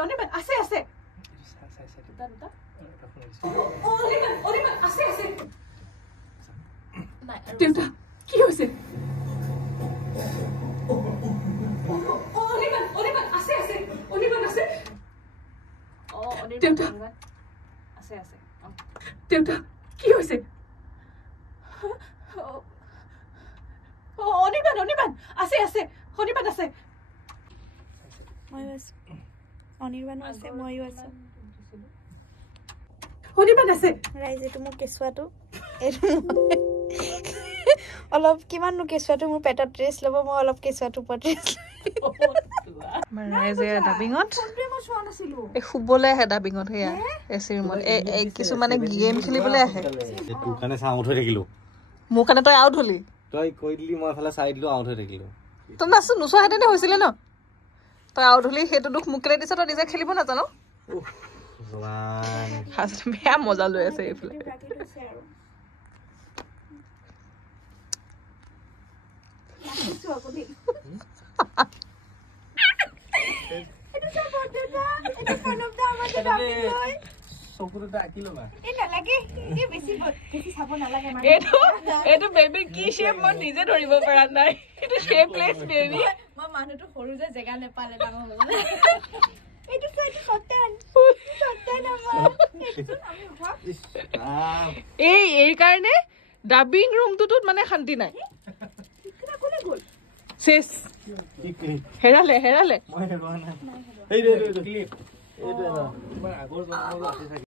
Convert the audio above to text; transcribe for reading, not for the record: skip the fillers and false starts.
অনিমান আছে আছে দুটা অনিমান আছে আছে নাই দেউতা কি হৈছে অনিমান আছে আছে অনিমান আছে দেউতা আছে আছে দেউতা কি হৈছে অনিমান আছে আছে অনিমান আছে ময়ো আছো অনিৰ্বাণো আছে ময়ো আছো অনিমান আছে ৰাইজ এইটো মোৰ কেঁচুৱাটো এইটো অলপ কিমাননো কেঁচুৱাটো মোৰ পেটত ৰেষ্ট ল'ব মই অলপ কেঁচুৱাটোৰ ওপৰত ৰেষ্ট ৰাইজে ডাবিঙত এই শুবলৈ আহে ডাবিঙত সেয়া এচি ৰুমত এই কিছুমানে গেম খেলিবলৈ আহে তোৰ কাৰণে চাই আউট হৈ থাকিলো মোৰ কাৰণে তই আউট হলি তই কৈ দিলি মই এফালে চাই দিলো আউট হৈ থাকিলো তই নাচো নোচোৱাহেঁতেনে হৈছিলে ন তই আউট হলি সেইটো দুখ মোক কেলে দিছ তই নিজে খেলিব নাজানো বেয়া মজা লৈ আছে এইফালে নিজে ধৰিব পৰা নাই মানুহটো সৰু যে জেগা নেপালে এই কাৰণে ডাবিং ৰুমটোত মানে শান্তি নাই শেষ হেৰালে